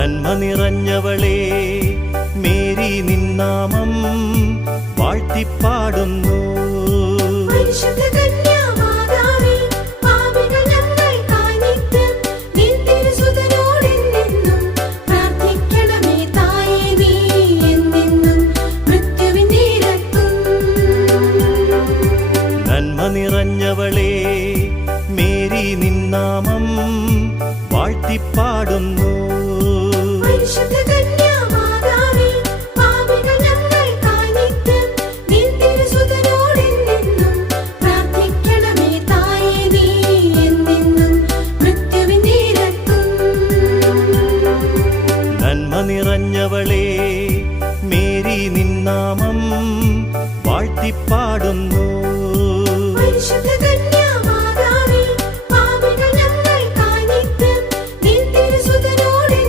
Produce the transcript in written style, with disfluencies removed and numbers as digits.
നന്മ നിറഞ്ഞവളേ മേരി നിന്നാമം വാഴ്ത്തിപ്പാടുന്നു. നന്മ നിറഞ്ഞവളേ മേരി നിന്നാമം വാഴ്ത്തിപ്പാടുന്നു. നന്മ നിറഞ്ഞവളേ മേരി നിന്നാമം വാഴ്ത്തിപ്പാടുന്നു.